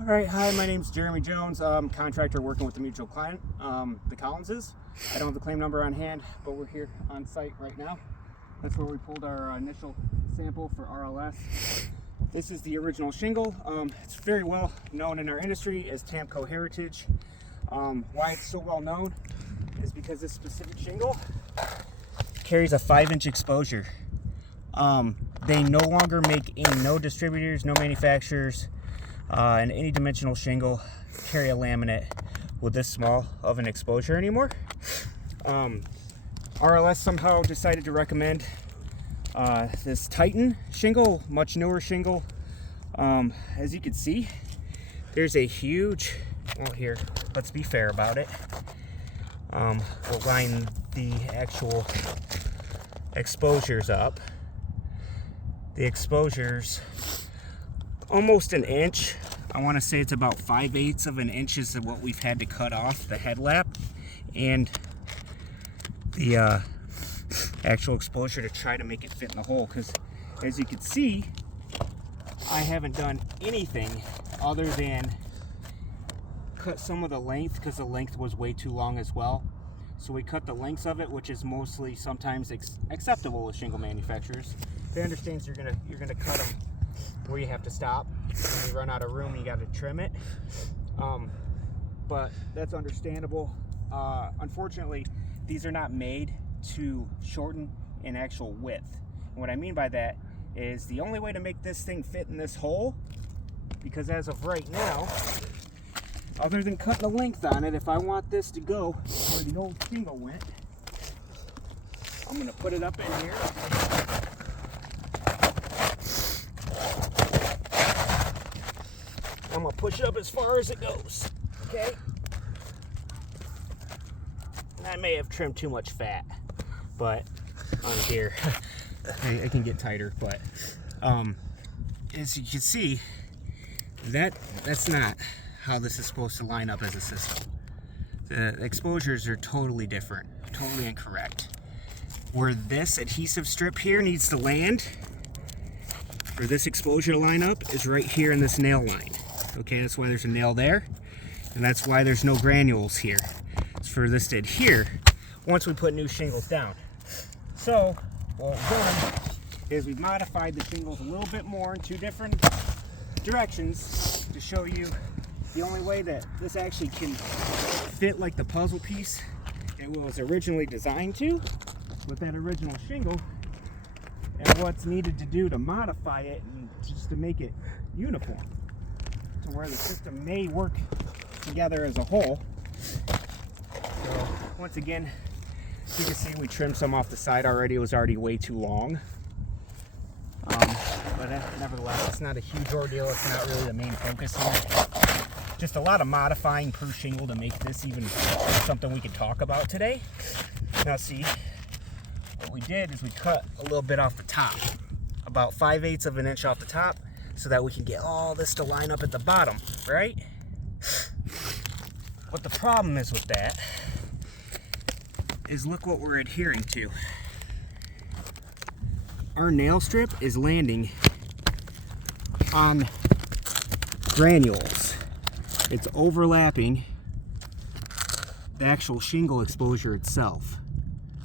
All right, hi, my name's Jeremy Jones. I'm a contractor working with the mutual client, the Collinses. I don't have the claim number on hand, but we're here on site right now. That's where we pulled our initial sample for RLS. This is the original shingle. It's very well known in our industry as Tamco Heritage. Why it's so well known is because this specific shingle carries a 5-inch exposure. They no longer make no distributors, no manufacturers, and any dimensional shingle carry a laminate with this small of an exposure anymore. RLS somehow decided to recommend this Titan shingle, much newer shingle. As you can see, there's a huge, well here, let's be fair about it. We'll line the actual exposures up. The exposures almost an inch. I want to say it's about 5/8 of an inch is what we've had to cut off the headlap and the actual exposure to try to make it fit in the hole, because as you can see, I haven't done anything other than cut some of the length, because the length was way too long as well. So we cut the lengths of it, which is mostly sometimes acceptable with shingle manufacturers. They understand you're gonna cut them where you have to stop. When you run out of room, you got to trim it. But that's understandable. Unfortunately, these are not made to shorten in actual width. And what I mean by that is the only way to make this thing fit in this hole, because as of right now, other than cutting the length on it, if I want this to go where the old shingle went, I'm going to put it up in here. I'm going to push it up as far as it goes, okay? I may have trimmed too much fat, but on here, I can get tighter, but as you can see, that's not how this is supposed to line up as a system. The exposures are totally different, totally incorrect. Where this adhesive strip here needs to land, for this exposure to line up, is right here in this nail line. Okay, that's why there's a nail there, and that's why there's no granules here. It's for this to adhere once we put new shingles down. So what we've done is we've modified the shingles a little bit more in two different directions to show you the only way that this actually can fit like the puzzle piece it was originally designed to with that original shingle, and what's needed to do to modify it and just to make it uniform to where the system may work together as a whole. So once again, you can see we trimmed some off the side already. It was already way too long. But nevertheless, it's not a huge ordeal. It's not really the main focus here. Just a lot of modifying per shingle to make this even something we can talk about today. Now see, what we did is we cut a little bit off the top, about 5/8 of an inch off the top, so that we can get all this to line up at the bottom, right? What the problem is with that is look what we're adhering to. Our nail strip is landing on granules. It's overlapping the actual shingle exposure itself.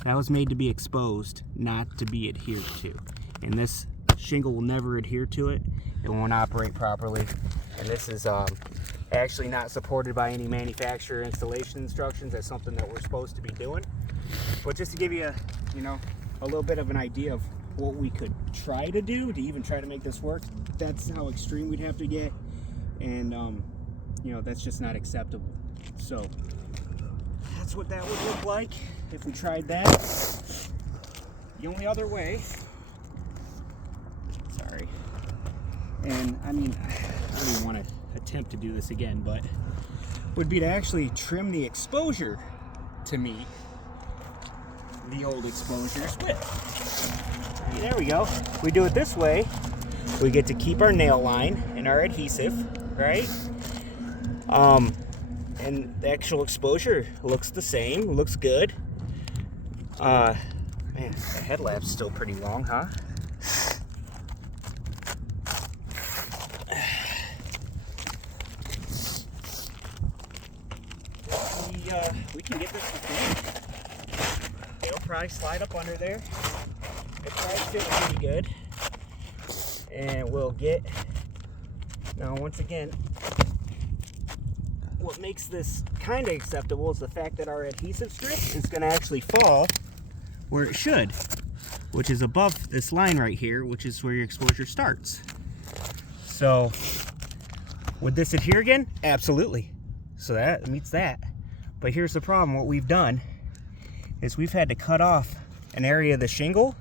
That was made to be exposed, not to be adhered to. And this shingle will never adhere to it. It won't operate properly. And this is actually not supported by any manufacturer installation instructions. That's something that we're supposed to be doing. But just to give you a little bit of an idea of what we could try to do to even try to make this work, that's how extreme we'd have to get. And that's just not acceptable. So that's what that would look like if we tried that. The only other way, sorry, and I mean, I don't even want to attempt to do this again, but would be to actually trim the exposure to meet the old exposure's width. There we go. We do it this way, we get to keep our nail line and our adhesive, right? And the actual exposure looks the same, looks good. Man, the headlamp's still pretty long, huh? we can get this to fit. It'll probably slide up under there. It probably fit pretty good. And we'll get, now once again, what makes this kind of acceptable is the fact that our adhesive strip is going to actually fall where it should, which is above this line right here, which is where your exposure starts. So would this adhere again? Absolutely. So that meets that. But here's the problem. What we've done is we've had to cut off an area of the shingle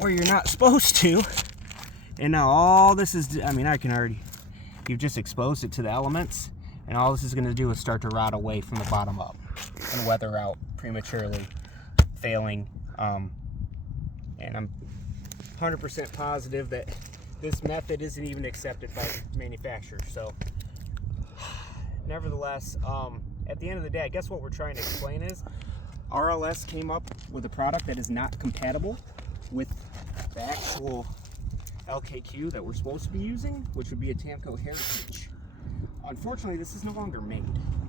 where you're not supposed to. And now all this is, I mean, I can already, you've just exposed it to the elements, and all this is going to do is start to rot away from the bottom up and weather out prematurely, failing. And I'm 100% positive that this method isn't even accepted by the manufacturer. So nevertheless, at the end of the day, I guess what we're trying to explain is RLS came up with a product that is not compatible with the actual LKQ that we're supposed to be using, which would be a Tamco Heritage. Unfortunately, this is no longer made,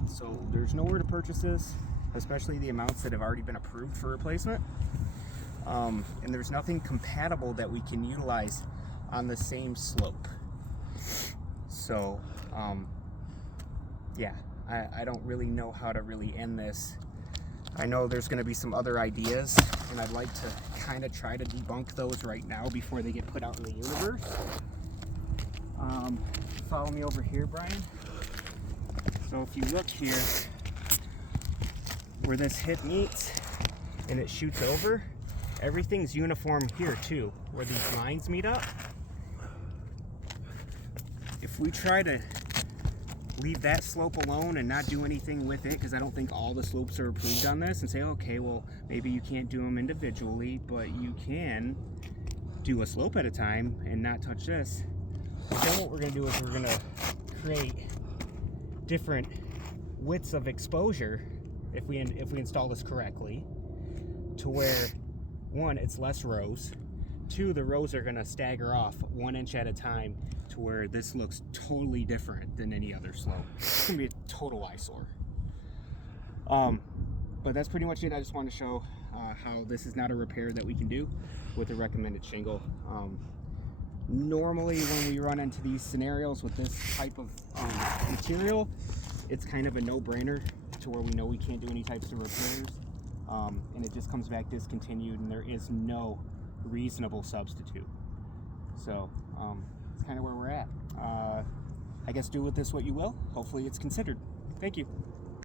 so there's nowhere to purchase this, especially the amounts that have already been approved for replacement. And there's nothing compatible that we can utilize on the same slope. So yeah, I don't really know how to really end this. I know there's going to be some other ideas, and I'd like to kind of try to debunk those right now before they get put out in the universe. Follow me over here, Brian. So if you look here, where this hip meets and it shoots over, everything's uniform here too, where these lines meet up. If we try to leave that slope alone and not do anything with it, because I don't think all the slopes are approved on this, and say, okay, well, maybe you can't do them individually, but you can do a slope at a time and not touch this. But then what we're going to do is we're going to create different widths of exposure if we install this correctly, to where, one, it's less rows, two, the rows are going to stagger off 1 inch at a time, to where this looks totally different than any other slope. It's gonna be a total eyesore. But that's pretty much it. I just wanted to show how this is not a repair that we can do with a recommended shingle. Normally when we run into these scenarios with this type of material, it's kind of a no-brainer to where we know we can't do any types of repairs, and it just comes back discontinued, and there is no reasonable substitute. So it's kind of where we're at. I guess do with this what you will. Hopefully it's considered. Thank you.